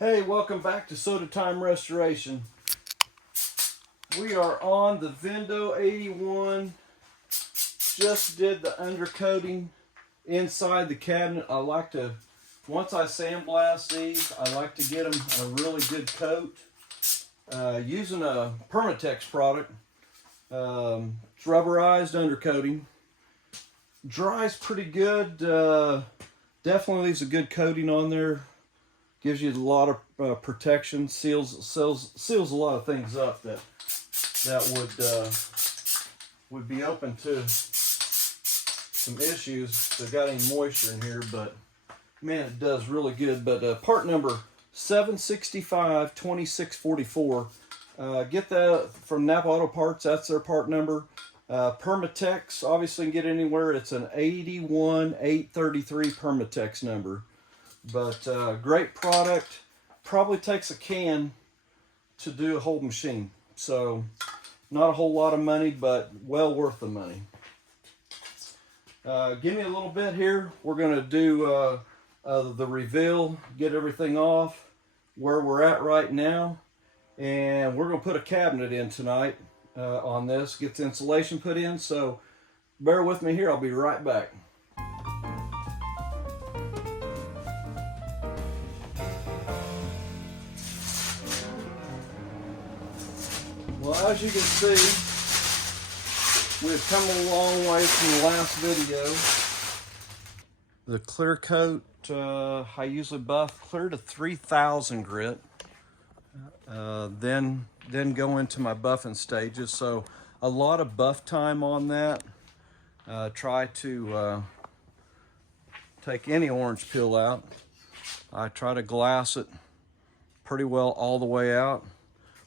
Hey, welcome back to Soda Time Restoration. We are on the Vendo 81. Just did the undercoating inside the cabinet. I like to, once I sandblast these, I like to get them a really good coat. Using a Permatex product. It's rubberized undercoating. Dries pretty good. Definitely leaves a good coating on there. Gives you a lot of protection, seals a lot of things up that would be open to some issues if they've got any moisture in here. But man, it does really good. But part number 765-2644. Get that from Napa Auto Parts. That's their part number. Permatex, obviously you can get anywhere. It's an 81833 Permatex number. But great product. Probably takes a can to do a whole machine. So not a whole lot of money, but well worth the money. Give me a little bit here. We're going to do the reveal, get everything off, where we're at right now. And we're going to put a cabinet in tonight on this, get the insulation put in. So bear with me here. I'll be right back. Well, as you can see, we've come a long way from the last video. The clear coat, I usually buff clear to 3000 grit. Then go into my buffing stages. So a lot of buff time on that. Try to take any orange peel out. I try to glass it pretty well all the way out,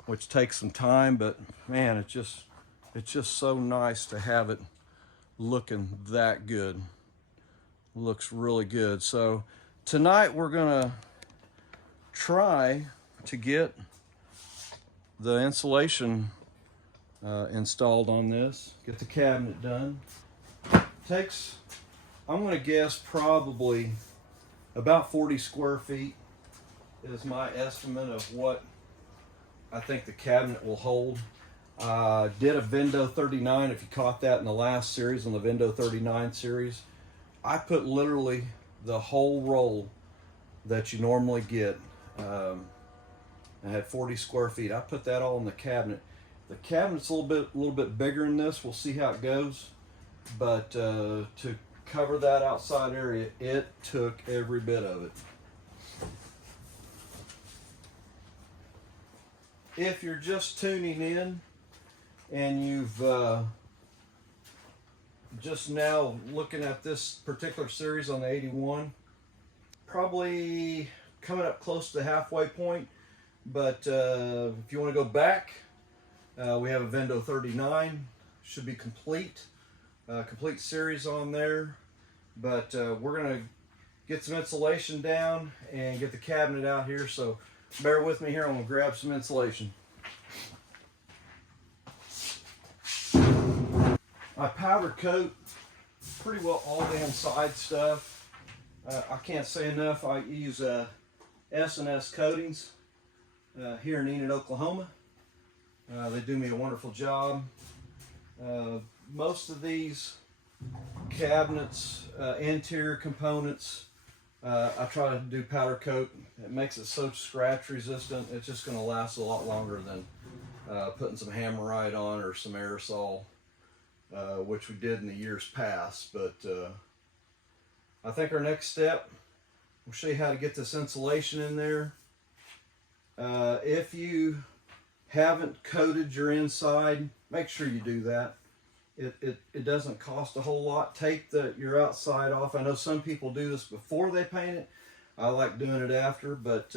which takes some time, but man, it's just so nice to have it looking that good. Looks really good. So tonight we're gonna try to get the insulation installed on this, get the cabinet done. Takes, I'm gonna guess, probably about 40 square feet is my estimate of what I think the cabinet will hold. Did a Vendo 39, if you caught that in the last series, on the Vendo 39 series. I put literally the whole roll that you normally get. I had 40 square feet. I put that all in the cabinet. The cabinet's a little bit bigger than this. We'll see how it goes. But to cover that outside area, it took every bit of it. If you're just tuning in and you've just now looking at this particular series on the 81, probably coming up close to the halfway point. But if you want to go back, we have a Vendo 39, should be complete series on there. But we're gonna get some insulation down and get the cabinet out here. So bear with me here. I'm gonna grab some insulation. I powder coat pretty well all the inside stuff. I can't say enough. I use S&S Coatings here in Enid, Oklahoma. They do me a wonderful job. Most of these cabinets, interior components, I try to do powder coat. It makes it so scratch resistant. It's just going to last a lot longer than putting some Hammerite on or some aerosol, which we did in the years past. But I think our next step, we'll show you how to get this insulation in there. If you haven't coated your inside, make sure you do that. It doesn't cost a whole lot. Take your outside off. I know some people do this before they paint it. I like doing it after, but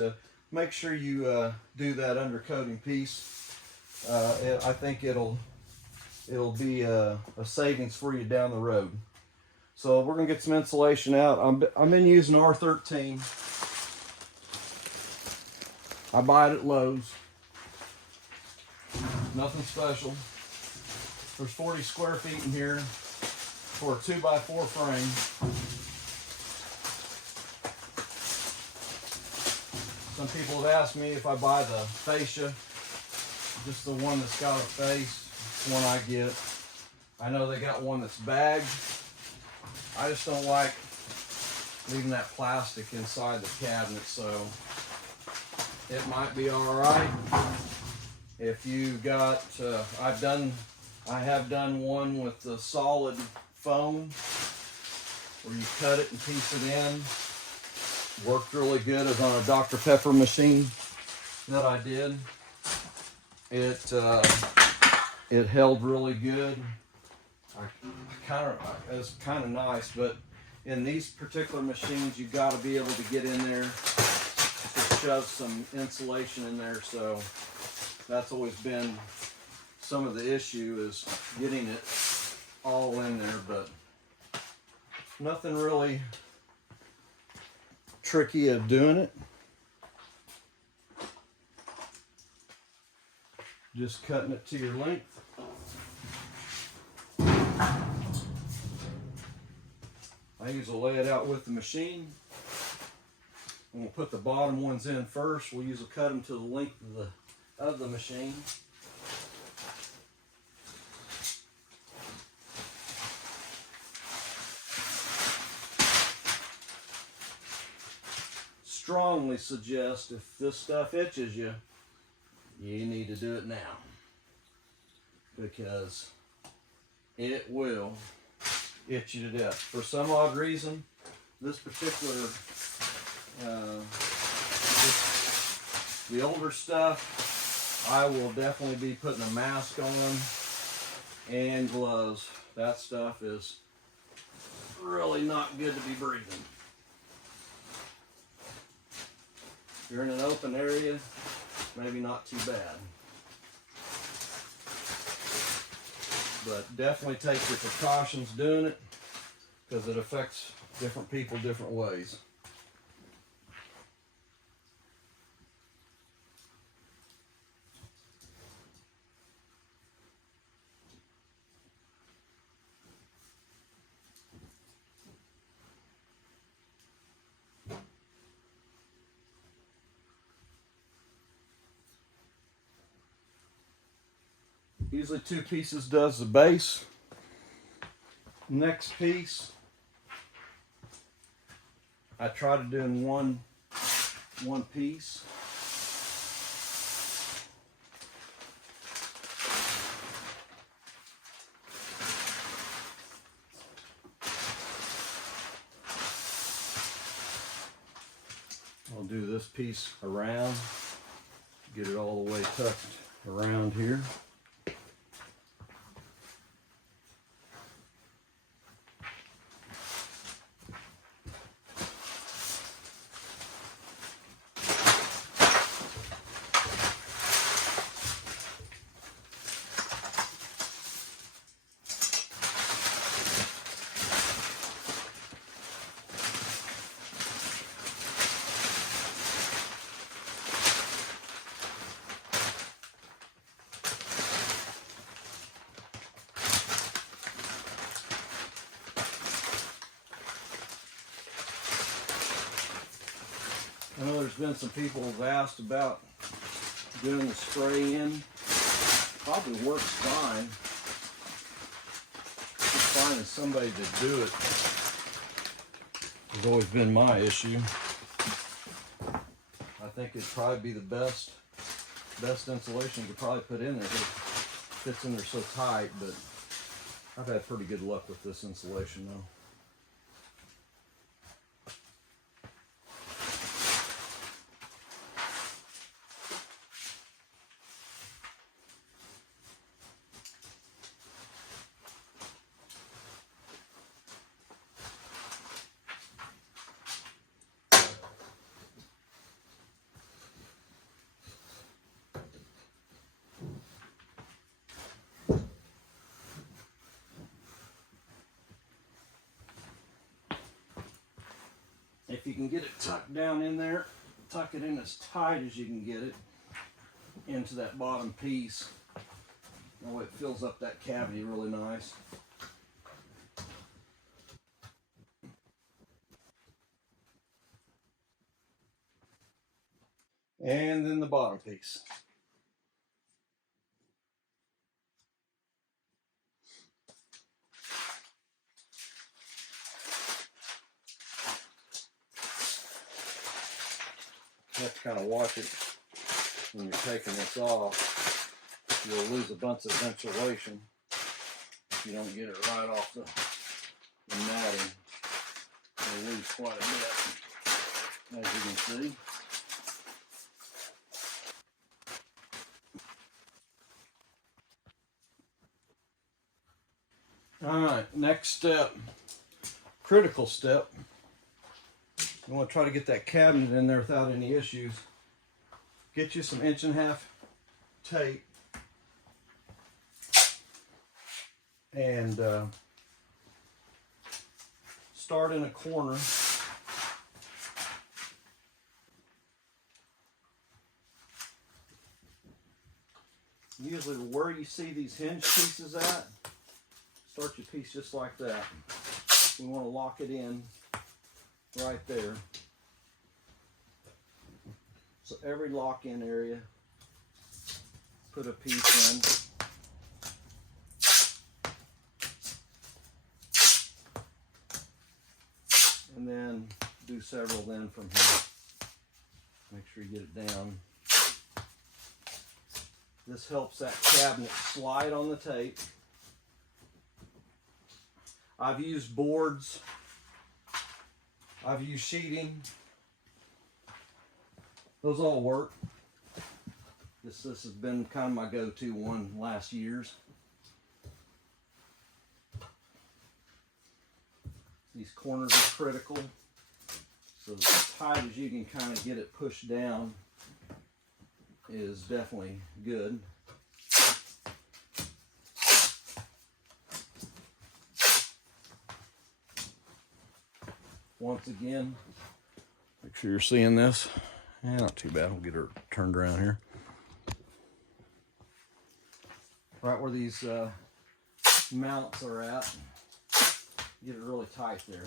make sure you do that undercoating piece. I think it'll be a savings for you down the road. So we're gonna get some insulation out. I've been using R13. I buy it at Lowe's. Nothing special. There's 40 square feet in here for a 2x4 frame. Some people have asked me if I buy the fascia, just the one that's got a face. It's one I get. I know they got one that's bagged. I just don't like leaving that plastic inside the cabinet, so it might be all right. If you got, I have done one with the solid foam where you cut it and piece it in. Worked really good. It was on a Dr. Pepper machine that I did. It held really good. It's kind of nice, but in these particular machines, you've got to be able to get in there to shove some insulation in there. So that's always been some of the issue, is getting it all in there, but nothing really tricky of doing it. Just cutting it to your length. I usually lay it out with the machine. And we'll put the bottom ones in first. We'll usually cut them to the length of the machine. Strongly suggest, if this stuff itches you, you need to do it now, because it will itch you to death. For some odd reason, this particular, the older stuff, I will definitely be putting a mask on and gloves. That stuff is really not good to be breathing. If you're in an open area, maybe not too bad. But definitely take your precautions doing it, because it affects different people different ways. Usually 2 pieces does the base. Next piece, I try to do in one piece. I'll do this piece around, get it all the way tucked around here. I know there's been some people who've asked about doing the spray in. Probably works fine. Just finding somebody to do it has always been my issue. I think it'd probably be the best insulation you could probably put in there. It fits in there so tight, but I've had pretty good luck with this insulation though. If you can get it tucked down in there, tuck it in as tight as you can get it into that bottom piece. That way it fills up that cavity really nice. And then the bottom piece. You have to kind of watch it when you're taking this off. You'll lose a bunch of insulation if you don't get it right off the matting. You'll lose quite a bit, as you can see. All right, next step, critical step. You want to try to get that cabinet in there without any issues. Get you some 1.5" tape and start in a corner. Usually where you see these hinge pieces at, start your piece just like that. We want to lock it in right there. So every lock-in area, put a piece in. And then do several then from here. Make sure you get it down. This helps that cabinet slide on the tape. I've used boards. I've used sheeting. Those all work. This has been kind of my go-to one last years. These corners are critical. So as tight as you can kind of get it pushed down is definitely good. Once again, make sure you're seeing this. Yeah, not too bad. We'll get her turned around here. Right where these mounts are at, get it really tight there.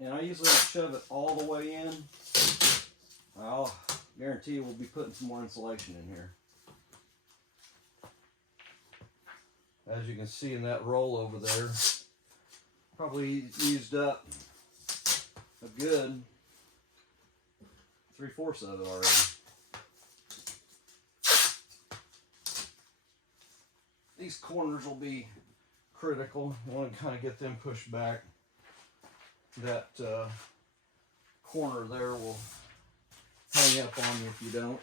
And I usually don't shove it all the way in. I'll guarantee you we'll be putting some more insulation in here. As you can see in that roll over there, probably used up a good 3/4 of it already. These corners will be critical. You want to kind of get them pushed back. That corner there will hang up on you if you don't.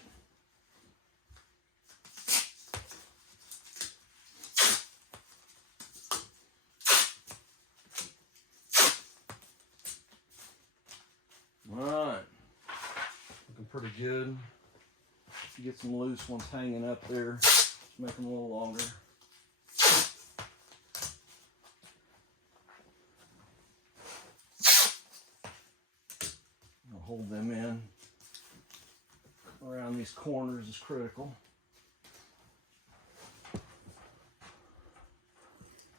Alright, looking pretty good. You get some loose ones hanging up there, just make them a little longer. Hold them in around these corners is critical.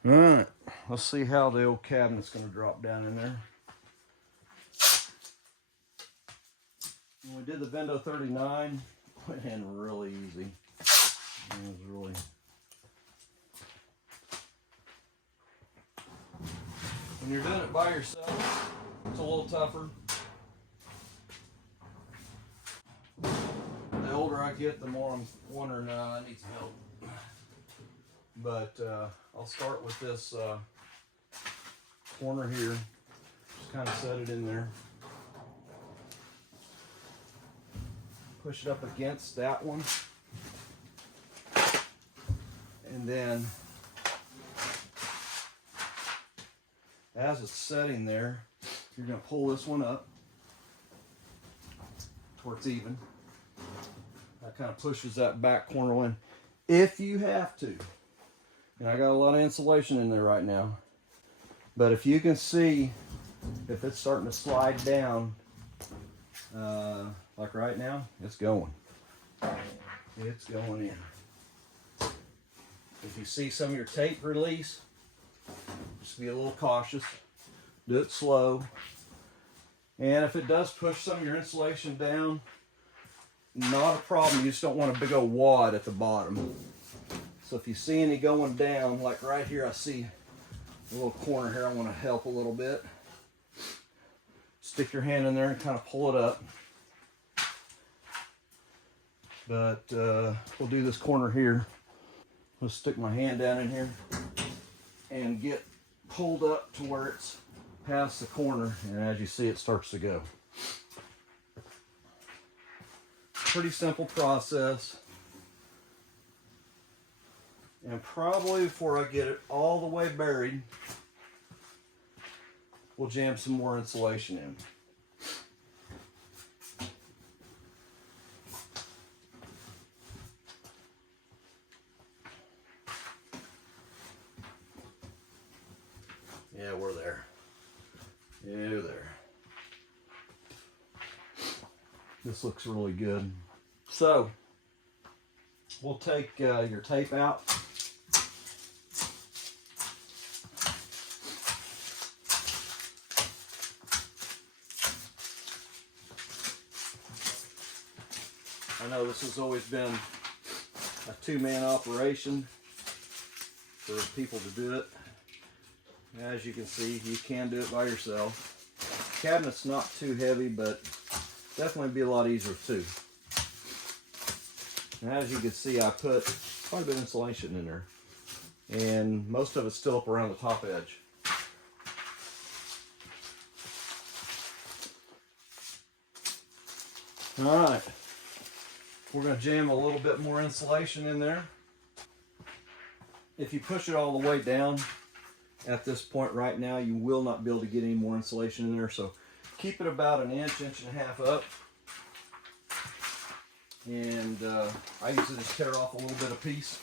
All right, let's see how the old cabinet's going to drop down in there. When we did the Vendo 39, it went in really easy. It was really... When you're doing it by yourself, it's a little tougher. The older I get, the more I'm wondering, I need some help. But I'll start with this corner here. Just kind of set it in there. Push it up against that one. And then, as it's setting there, you're going to pull this one up to where it's even. That kind of pushes that back corner in if you have to. And I got a lot of insulation in there right now. But if you can see, if it's starting to slide down, like right now, it's going. It's going in. If you see some of your tape release, Just be a little cautious. Do it slow. And if it does push some of your insulation down, not a problem. You just don't want a big old wad at the bottom. So if you see any going down, like right here, I see a little corner here. I want to help a little bit. Stick your hand in there and kind of pull it up. But we'll do this corner here. I'll stick my hand down in here and get pulled up to where it's past the corner, and as you see, it starts to go. Pretty simple process. And probably before I get it all the way buried, we'll jam some more insulation in. Yeah, we're there. Yeah, there. This looks really good. So, we'll take your tape out. I know this has always been a two-man operation for people to do it. As you can see, you can do it by yourself. The cabinet's not too heavy, but definitely be a lot easier too. And as you can see, I put quite a bit of insulation in there, and most of it's still up around the top edge. All right, we're going to jam a little bit more insulation in there. If you push it all the way down at this point right now, you will not be able to get any more insulation in there, so keep it about an inch, inch and a half up. And I usually just tear off a little bit of piece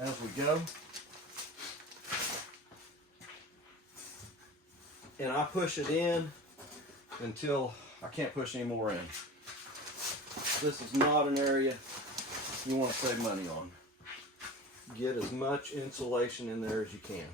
as we go. And I push it in until I can't push any more in. This is not an area you want to save money on. Get as much insulation in there as you can.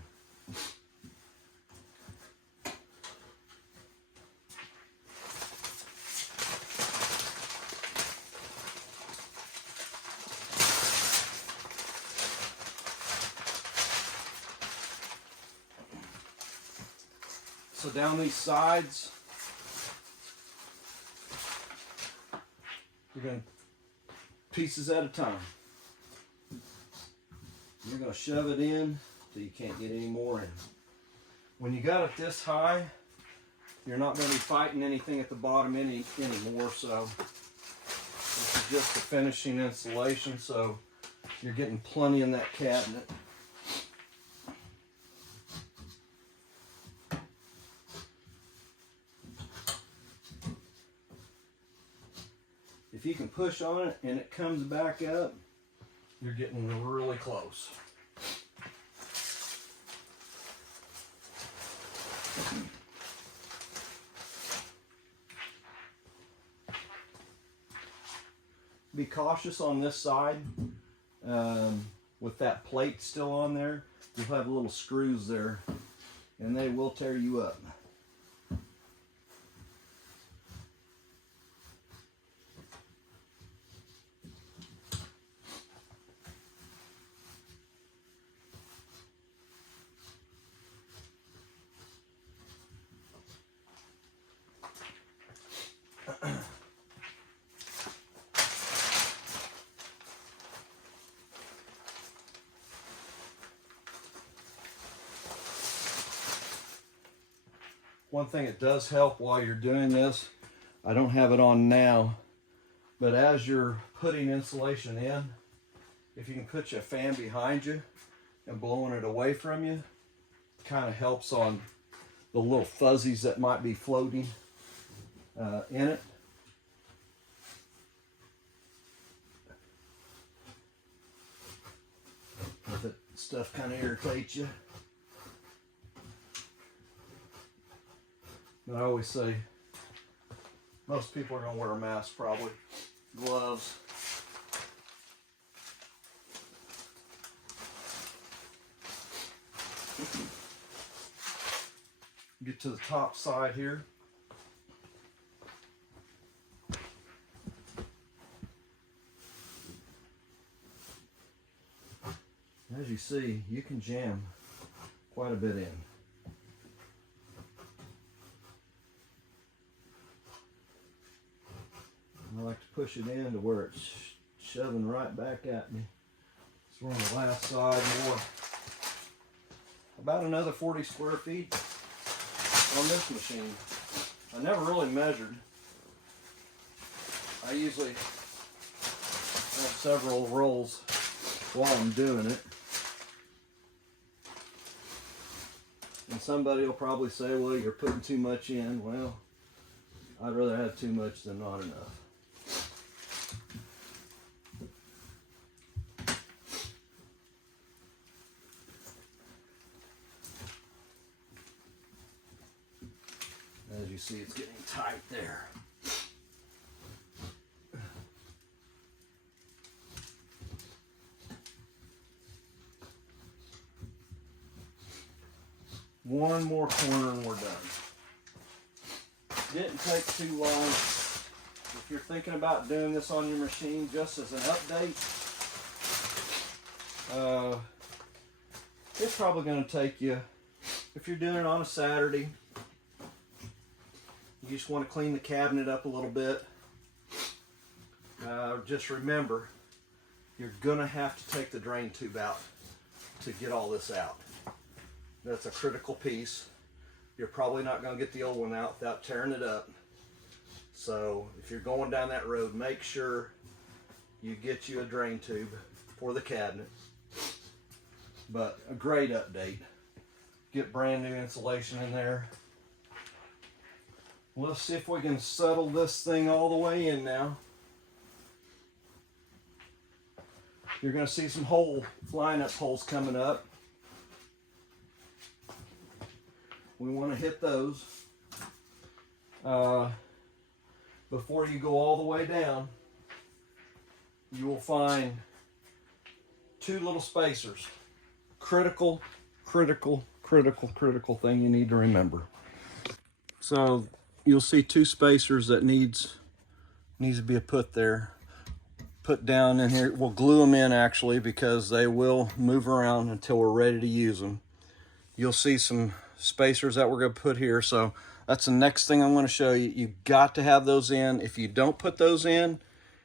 So down these sides, you're going pieces at a time. You're going to shove it in till you can't get any more in. When you got it this high, you're not going to be fighting anything at the bottom anymore. So this is just the finishing insulation, so you're getting plenty in that cabinet. If you can push on it and it comes back up, you're getting really close. Be cautious on this side. With that plate still on there, you'll have little screws there, and they will tear you up. One thing that does help while you're doing this, I don't have it on now, but as you're putting insulation in, if you can put your fan behind you and blowing it away from you, it kind of helps on the little fuzzies that might be floating in it. If that stuff kind of irritates you. But I always say, most people are going to wear a mask probably, gloves. Get to the top side here. As you see, you can jam quite a bit in. I like to push it in to where it's shoving right back at me. So we're on the last side more. About another 40 square feet on this machine. I never really measured. I usually have several rolls while I'm doing it. And somebody will probably say, well, you're putting too much in. Well, I'd rather have too much than not enough. As you see, it's getting tight there. One more corner and we're done. Didn't take too long. If you're thinking about doing this on your machine, just as an update, it's probably going to take you, if you're doing it on a Saturday, you just want to clean the cabinet up a little bit. Just remember, you're going to have to take the drain tube out to get all this out. That's a critical piece. You're probably not going to get the old one out without tearing it up. So if you're going down that road, make sure you get you a drain tube for the cabinet. But a great update. Get brand new insulation in there. Let's see if we can settle this thing all the way in now. You're going to see some line-up holes coming up. We want to hit those before you go all the way down. You will find two little spacers. Critical thing you need to remember. So you'll see two spacers that needs to be put down in here. We'll glue them in actually because they will move around until we're ready to use them. You'll see some spacers that we're going to put here. So that's the next thing I'm going to show you. You've got to have those in. If you don't put those in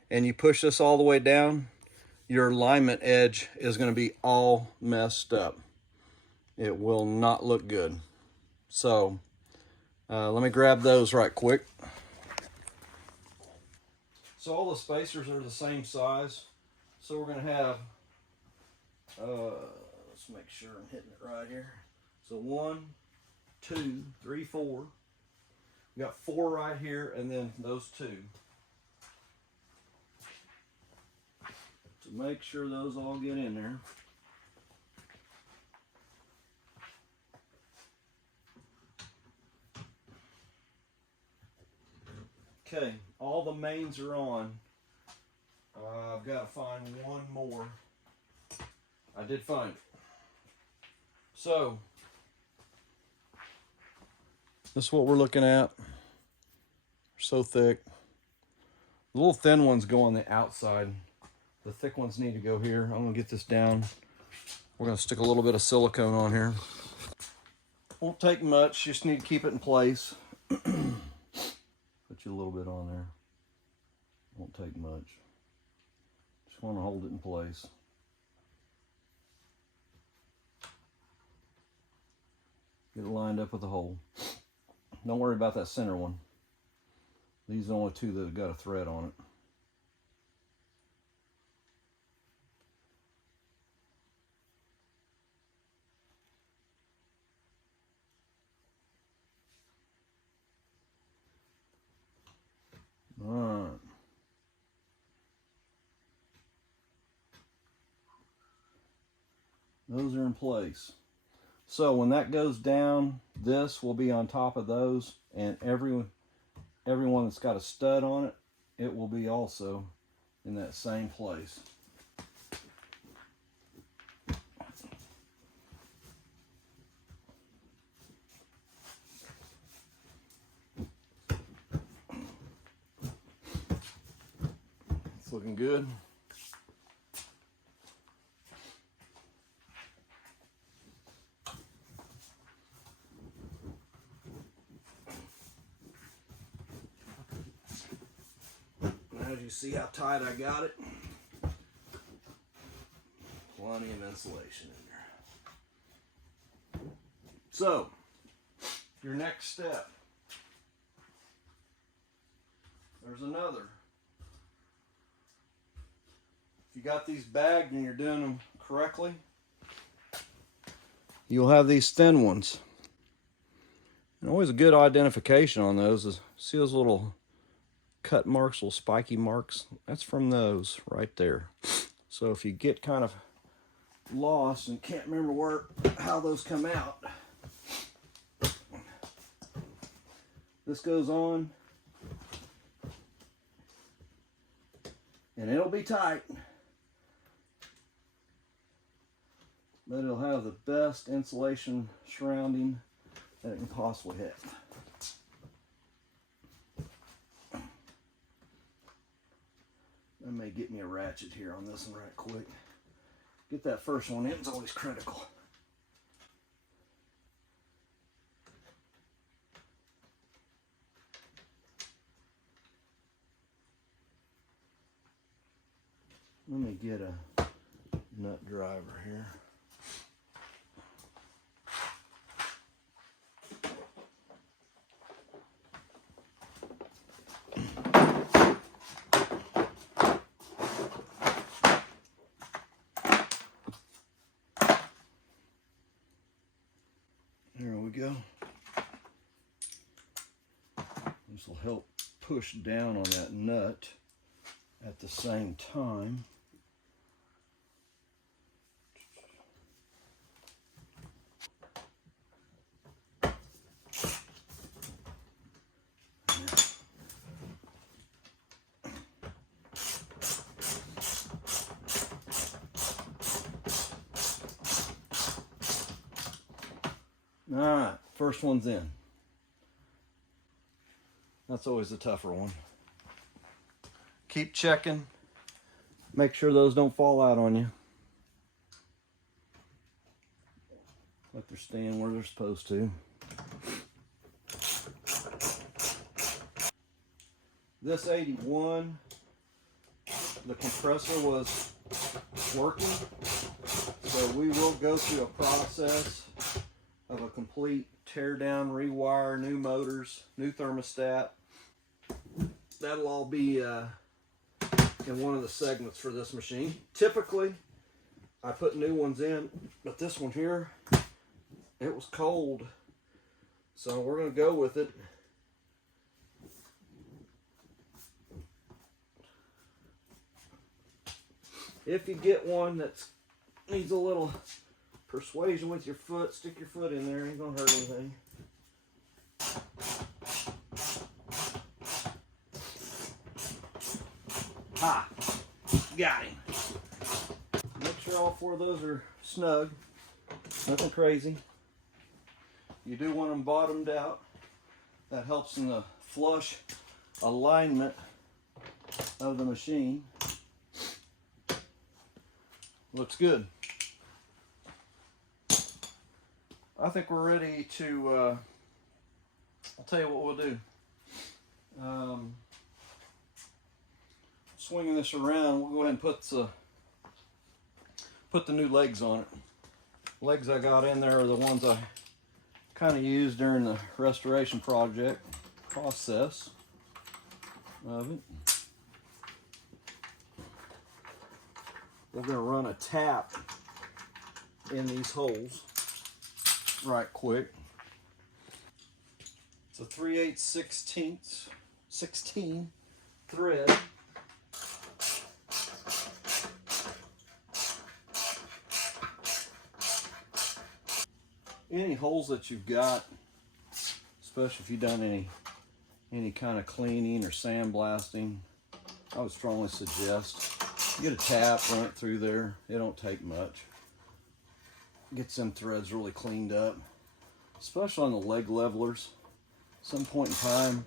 and you push this all the way down, your alignment edge is going to be all messed up. It will not look good. So let me grab those right quick. So all the spacers are the same size. So we're going to have, let's make sure I'm hitting it right here. So 1, 2, 3, 4. We got 4 right here, and then those 2. So make sure those all get in there. Okay, all the mains are on. I've got to find one more. I did find it. So this is what we're looking at. They're so thick. The little thin ones go on the outside. The thick ones need to go here. I'm going to get this down. We're going to stick a little bit of silicone on here. Won't take much. Just need to keep it in place. Put you a little bit on there. Won't take much. Just want to hold it in place. Get it lined up with the hole. Don't worry about that center one. These are the only 2 that have got a thread on it. All right. Those are in place. So when that goes down, this will be on top of those, and everyone that's got a stud on it, it will be also in that same place. looking good. As you see how tight I got it, plenty of insulation in there. So, your next step, there's another. If you got these bagged and you're doing them correctly, you'll have these thin ones. And always a good identification on those is, see those little cut marks, little spiky marks? That's from those right there. So if you get kind of lost and can't remember how those come out, this goes on and it'll be tight, but it'll have the best insulation surrounding that it can possibly have. That may get me a ratchet here on this one right quick. Get that first one in, it's always critical. Let me get a nut driver here. There we go. This will help push down on that nut at the same time. All right, first one's in. That's always the tougher one. Keep checking. Make sure those don't fall out on you. Let them stand where they're supposed to. This 81, the compressor was working, so we will go through a process of a complete tear down, rewire, new motors, new thermostat. That'll all be in one of the segments for this machine. Typically, I put new ones in, but this one here, it was cold. So we're gonna go with it. If you get one that needs a little persuasion with your foot, stick your foot in there, ain't gonna hurt anything. Ha! Got him. Make sure all four of those are snug. Nothing crazy. You do want them bottomed out. That helps in the flush alignment of the machine. Looks good. I think we're ready to, I'll tell you what we'll do. Swinging this around, we'll go ahead and put the new legs on it. Legs I got in there are the ones I kind of used during the restoration process of it. We're going to run a tap in these holes right quick. It's a 3/8/16 thread. Any holes that you've got, especially if you've done any kind of cleaning or sandblasting, I would strongly suggest get a tap, run it through there. It don't take much. Get some threads really cleaned up, especially on the leg levelers. Some point in time,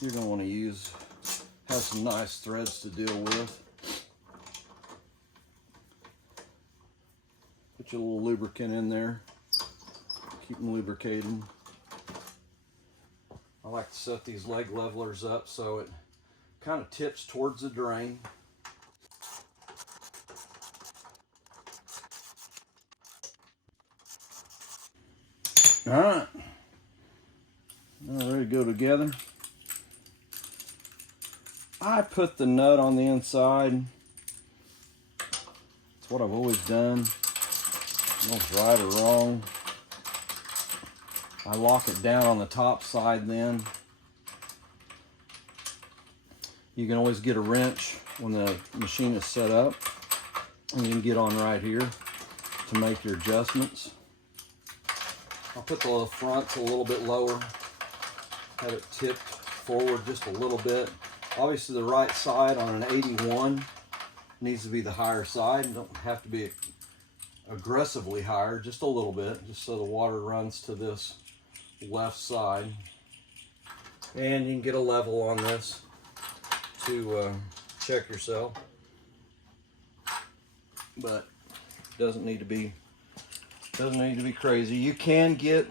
you're going to want to have some nice threads to deal with. Put your little lubricant in there. Keep them lubricated. I like to set these leg levelers up so it kind of tips towards the drain. All right, now ready to go together. I put the nut on the inside. It's what I've always done. No right or wrong. I lock it down on the top side then. You can always get a wrench when the machine is set up, and you can get on right here to make your adjustments. I'll put the front a little bit lower, have it tipped forward just a little bit. Obviously the right side on an 81 needs to be the higher side. It don't have to be aggressively higher, just a little bit, just so the water runs to this left side. And you can get a level on this to check yourself, but doesn't need to be crazy. You can get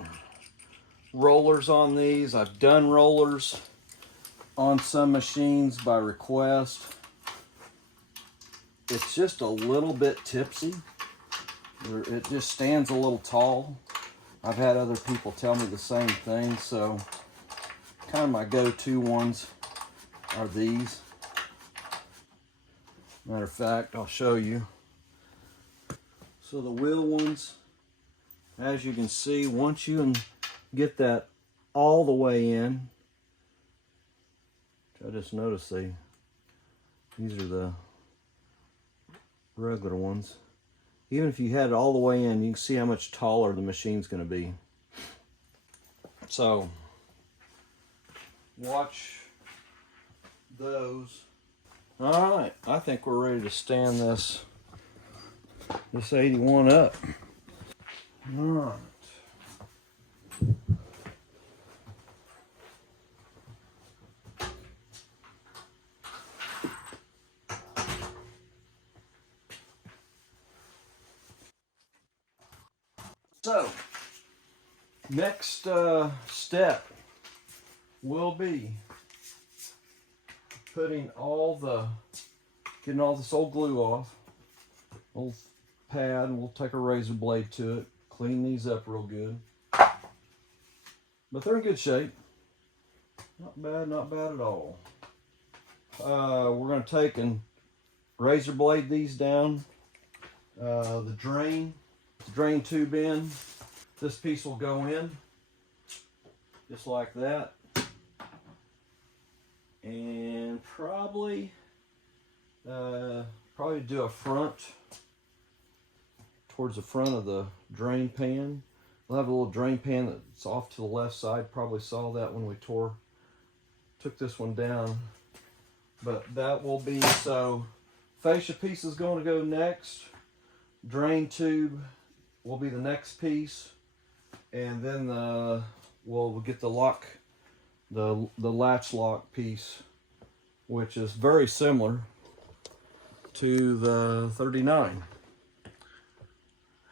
rollers on these. I've done rollers on some machines by request. It's just a little bit tipsy. It just stands a little tall. I've had other people tell me the same thing, so kind of my go-to ones are these. Matter of fact, I'll show you. So the wheel ones, as you can see, once you can get that all the way in, I just noticed these are the regular ones. Even if you had it all the way in, you can see how much taller the machine's going to be. So watch those. All right, I think we're ready to stand this 81 up. All right. So, next step will be getting all this old glue off, old pad, and we'll take a razor blade to it, clean these up real good. But they're in good shape. Not bad at all. We're going to take and razor blade these down. The drain tube in. This piece will go in just like that, and probably do a front towards the front of the drain pan. We'll have a little drain pan that's off to the left side. Probably saw that when we took this one down, but that will be, so fascia piece is going to go next. Drain tube will be the next piece, and then we'll get the lock, the latch lock piece, which is very similar to the 39.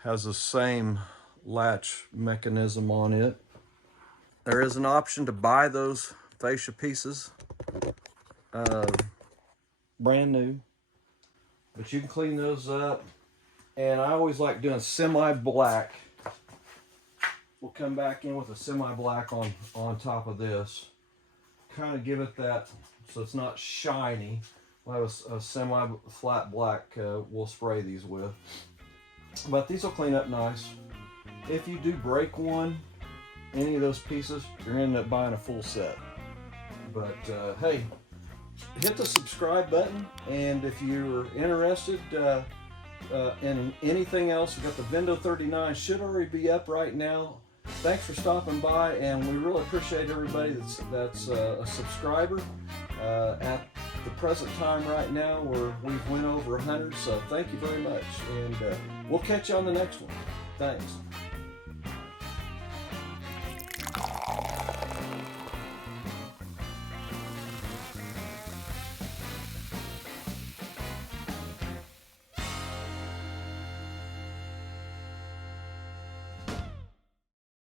Has the same latch mechanism on it. There is an option to buy those fascia pieces brand new, but you can clean those up. And I always like doing semi-black. We'll come back in with a semi-black on top of this. Kind of give it that, so it's not shiny. We'll have a semi-flat black we'll spray these with. But these will clean up nice. If you do break any of those pieces, you're going to end up buying a full set. But hey, hit the subscribe button, and if you're interested in anything else, we've got the Vendo 39, should already be up right now. Thanks for stopping by, and we really appreciate everybody that's a subscriber. At the present time right now, we've went over 100, so thank you very much, and we'll catch you on the next one. Thanks.